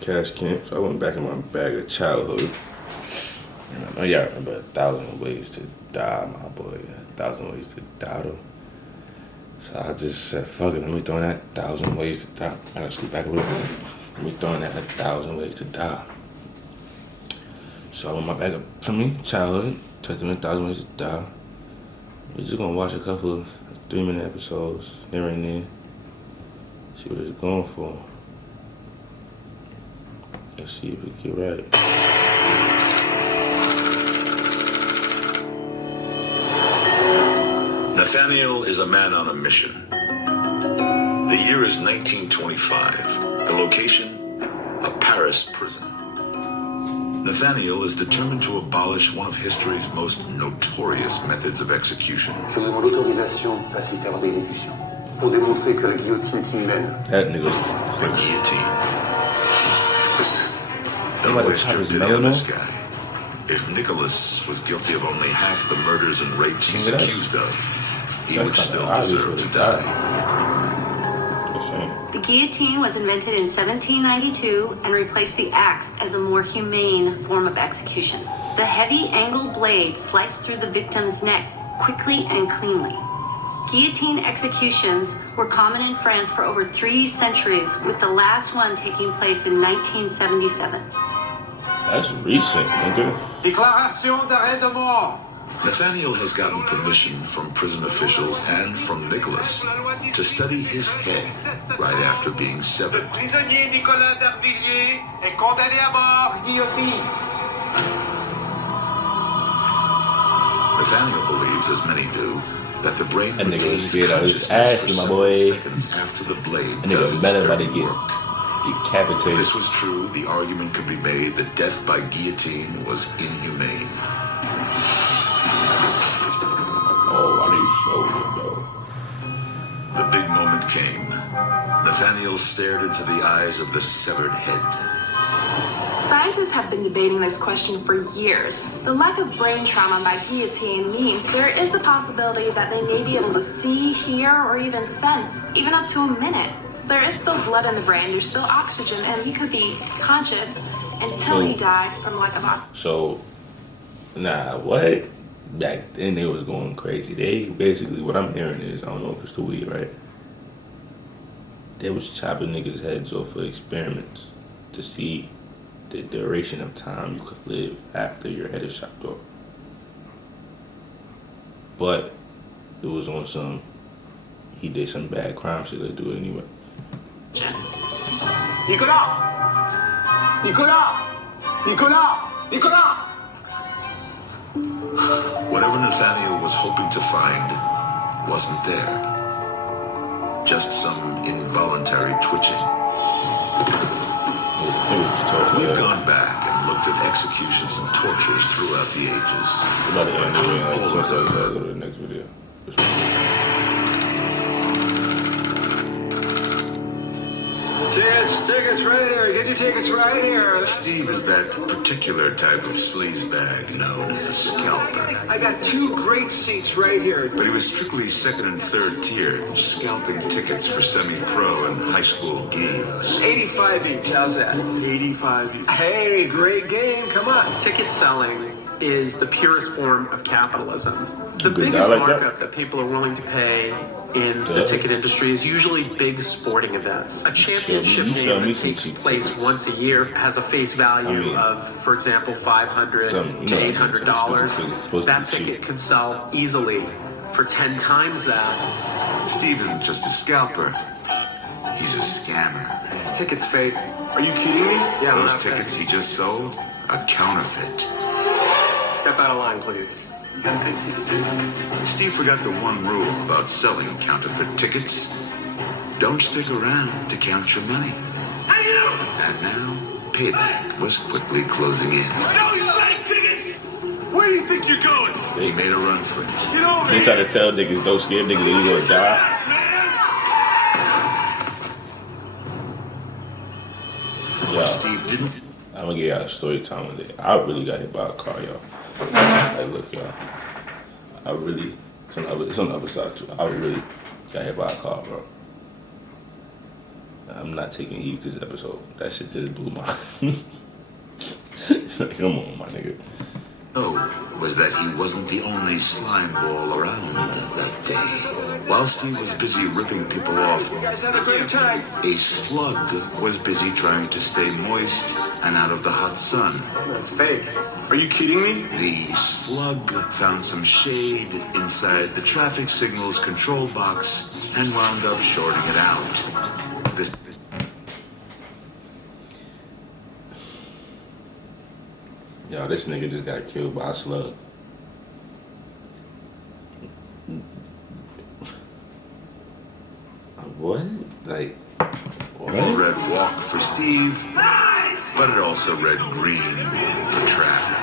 cash camp, so I went back in my bag of childhood. And I know y'all remember 1,000 Ways to Die, my boy. 1,000 Ways to Die, though. So I just said, fuck it, let me throw in that 1,000 Ways to Die. I gotta scoot back a little. Let me throw in that 1,000 Ways to Die. So I went my bag up from me, childhood, typed in 1,000 Ways to Die. We're just gonna watch a couple of 3-minute episodes here and there. See what it's going for. Let's see if we get right. Nathaniel is a man on a mission. The year is 1925. The location, a Paris prison. Nathaniel is determined to abolish one of history's most notorious methods of execution. Je vous demande l'autorisation d'assister à votre exécution pour démontrer que la guillotine est inhumaine. That nigga's The guillotine. They No like to oyster chop his did melon this off? guy. If Nicholas was guilty of only half the murders and rapes he's Look at that. accused of, he That's would kinda still obvious deserve what to he die. That's right. The guillotine was invented in 1792 and replaced the axe as a more humane form of execution. The heavy angled blade sliced through the victim's neck quickly and cleanly. Guillotine executions were common in France for over 3 centuries, with the last one taking place in 1977. That's recent, nigga. Déclaration d'arrêt de mort. Nathaniel has gotten permission from prison officials and from Nicholas to study his head right after being severed. Prisonnier Nicolas d'Arvilliers est condamné à mort, guillotine. Nathaniel believes, as many do, that the brain That nigga was retains scared out his consciousness ass, for my several boy. seconds after the blade That does nigga its better about to dirty get work. If decapitated. this was true, the argument could be made that death by guillotine was inhumane. Oh, I need to show him, though. The big moment came. Nathaniel stared into the eyes of the severed head. Scientists have been debating this question for years. The lack of brain trauma by guillotine means there is the possibility that they may be able to see, hear, or even sense, even up to a minute. There is still blood in the brain, there's still oxygen, and he could be conscious until he died from lack of oxygen. So, nah, what? Back then they was going crazy. They basically, what I'm hearing is, I don't know if it's the weed, right? They was chopping niggas' heads off for experiments to see the duration of time you could live after your head is chopped off. But it was on some, he did some bad crime, so they do it anyway. Nicolas! Nicolas! Nicolas! Nicolas! Whatever Nathaniel was hoping to find wasn't there. Just some involuntary twitching. We've gone back and looked at executions and tortures throughout the ages. We're about to end it in like All 10 of seconds. them. I'll go to the next video. Tickets right here. Get your tickets right here. Steve is that particular type of sleazebag known as a scalper. I got 2 great seats right here. But he was strictly second and third tier, scalping tickets for semi-pro and high school games. 85 each. How's that? 85 each. Hey, great game. Come on. Ticket selling is the purest form of capitalism. The Good, biggest I like that. markup that people are willing to pay in the ticket industry is usually big sporting events. A championship You sell game me that some takes cheap place tickets. once a year has a face value I mean, of, for example, $500 some, you to know, $800. some expensive tickets supposed to That be cheap. ticket can sell easily for 10 times that. Steve isn't just a scalper, he's a scammer. This ticket's fake. Are you kidding me? Yeah, Those tickets he just sold are counterfeit. Step out of line, please. Steve forgot the one rule about selling counterfeit tickets. Don't stick around to count your money. And now, payback was quickly closing in. Where do you think you're going? He made a run for it. Get over They try to tell niggas, don't scare niggas that you gonna die. Yeah, Steve didn't. I'm gonna give y'all a story time one day. I really got hit by a car, y'all. Like, look, y'all. I really, it's on the other side too. I really got hit by a car, bro. I'm not taking heat this episode. That shit just blew my. Like, come on, my nigga. Was that he wasn't the only slime ball around that day. While Steve was busy ripping people off, a slug was busy trying to stay moist and out of the hot sun. That's fake. Are you kidding me? The slug found some shade inside the traffic signal's control box and wound up shorting it out. Yo, this nigga just got killed by a slug. What? Like, what? It read walk for Steve, but it also read green for traffic.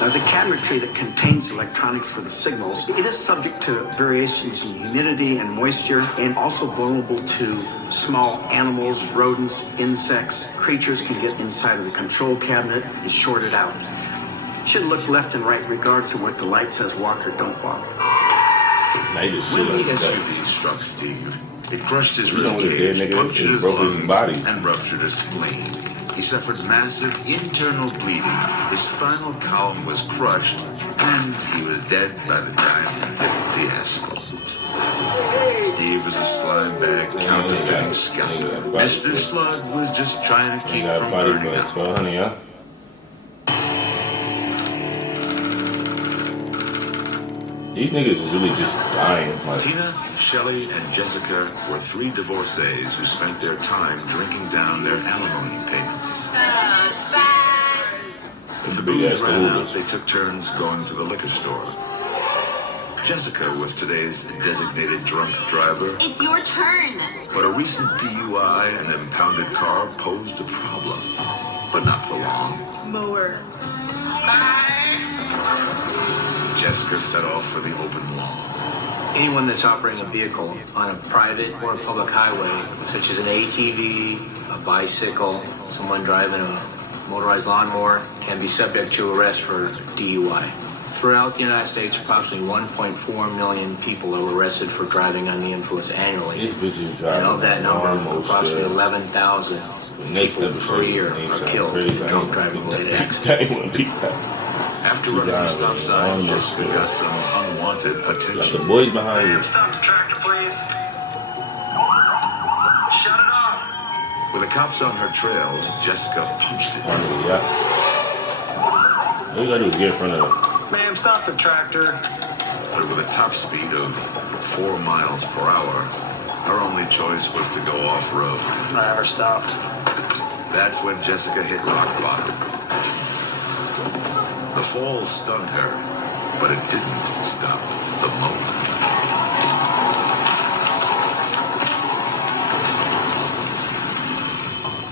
Now, the camera tree that contains electronics for the signals, it is subject to variations in humidity and moisture, and also vulnerable to small animals, rodents, insects. Creatures can get inside of the control cabinet and short it out. You should look left and right regardless of what the light says, walk or don't walk. When the SUV struck Steve, it crushed his ribcage, punctured his lungs, and ruptured his spleen. He suffered massive internal bleeding, his spinal column was crushed, and he was dead by the time he hit the asphalt. Steve was a slime bag counterfeiting skeleton. Mr. Slug was just trying to keep from burning up. These niggas is really just dying. Like, Tina, Shelley, and Jessica were 3 divorcees who spent their time drinking down their alimony payments. If the booze ran out, they took turns going to the liquor store. Jessica was today's designated drunk driver. It's your turn. But a recent DUI and an impounded car posed a problem. But not for long. Mower. Jessica set off for the open lawn. Anyone that's operating a vehicle on a private or a public highway, such as an ATV, a bicycle, someone driving a motorized lawnmower, can be subject to arrest for DUI. Throughout the United States, approximately 1.4 million people are arrested for driving under the influence annually. And of that number, approximately 11,000 people per year are killed in drunk driving-related accidents. After running the stop sign, Jessica got some unwanted attention. Got the boys behind you. Stop the tractor, please. Shut it off. With the cops on her trail, Jessica punched it. Yeah. All you gotta do is get in front of them. Ma'am, stop the tractor. But with a top speed of 4 miles per hour, her only choice was to go off-road. I never stopped. That's when Jessica hit rock bottom. The fall stunned her, but it didn't stop the motor.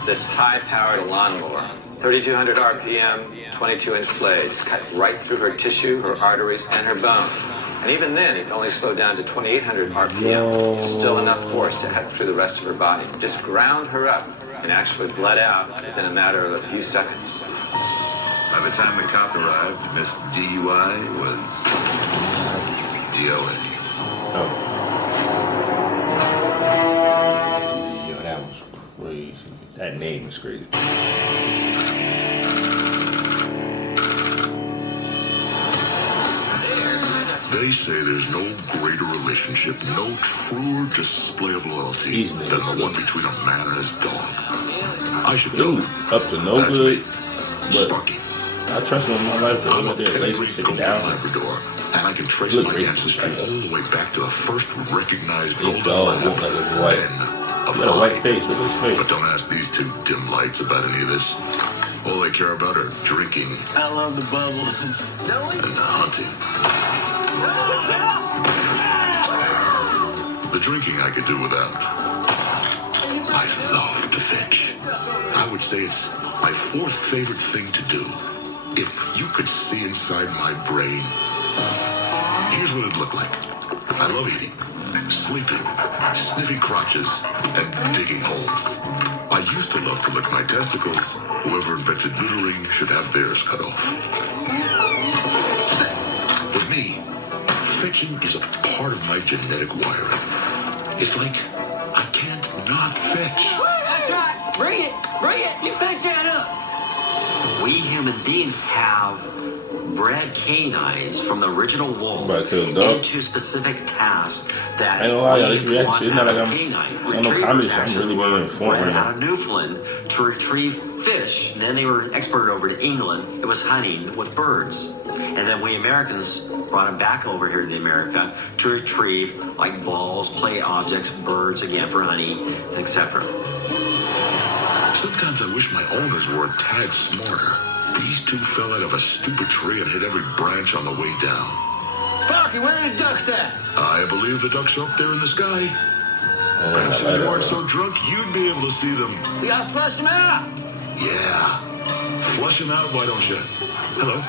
This high-powered lawnmower, 3,200 RPM, 22-inch blades, cut right through her tissue, her arteries, and her bone. And even then, it only slowed down to 2,800 RPM. Still enough force to cut through the rest of her body. Just ground her up and actually bled out within a matter of a few seconds. By the time the cop arrived, Miss DUI was DOA. Oh. Yo, that was crazy. That name is crazy. They say there's no greater relationship, no truer display of loyalty than the one between a man and his dog. I should know. Up to no good, but Sparky. I trust him in my life. I'm a There, lazy sitting down. Labrador, and I can trace my ancestry all the way back to the first recognized golden dog looks like a white. You got a white face. Look at his face. But don't ask these 2 dim lights about any of this. All they care about are drinking. I love the bubbles. And hunting. The drinking I could do without. I love to fetch. I would say it's my 4th favorite thing to do. If you could see inside my brain, here's what it'd look like. I love eating, sleeping, sniffing crotches, and digging holes. I used to love to lick my testicles. Whoever invented noodling should have theirs cut off. With me, fetching is a part of my genetic wiring. It's like I can't not fetch. That's right. Bring it. You fetch that up. We human beings have bred canines from the original wolf into specific tasks that I ain't gonna lie, y'all, this reaction shit not like I'm no comedy show. I'm really being informed right now. Out of Newfoundland to retrieve fish. And then they were exported over to England. It was hunting with birds. And then we Americans brought them back over here to America to retrieve like balls, play objects, birds again for hunting, etc. Sometimes I wish my owners were a tad smarter. These two fell out of a stupid tree and hit every branch on the way down. Sparky, where are the ducks at? I believe the ducks are up there in the sky. Perhaps if you weren't so drunk, you'd be able to see them. We gotta flush them out. Yeah. Flush them out, why don't you? Hello?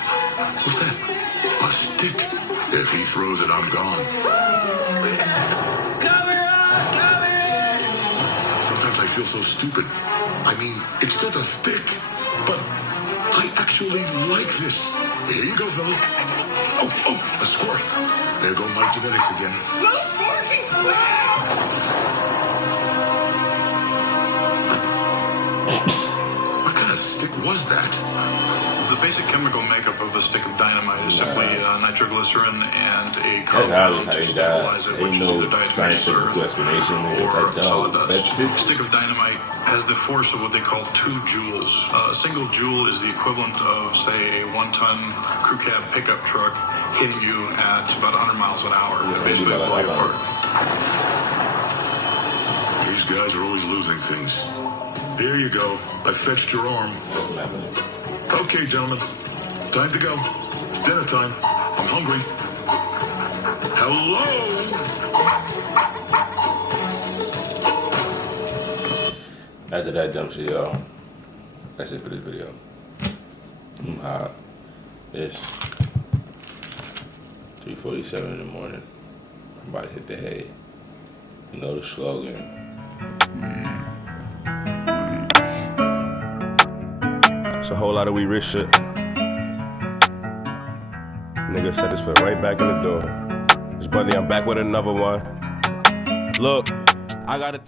What's that? A stick. If he throws it, I'm gone. Cover up! Sometimes I feel so stupid. I mean, it's just a stick. But I actually like this. Here you go, fellas. Oh, a squirrel. There go my genetics again. Look, Sparky! What kind of stick was that? The basic chemical makeup of the stick of dynamite is simply nitroglycerin and a compound to stabilize it, which is either diatomaceous earth or sawdust. A stick of dynamite has the force of what they call 2 joules. A single joule is the equivalent of, say, a 1-ton crew cab pickup truck hitting you at about 100 miles an hour. Basically, blow you apart. These guys are always losing things. Here you go. I fetched your arm. Okay, gentlemen. Time to go. It's dinner time. I'm hungry. Hello? After that dumb shit, y'all, that's it for this video. I'm hot. It's 3:47 in the morning. I'm about to hit the hay. You know the slogan. It's a whole lot of we rich shit. Nigga set this foot right back in the door. It's Bundyy, I'm back with another one. Look, I gotta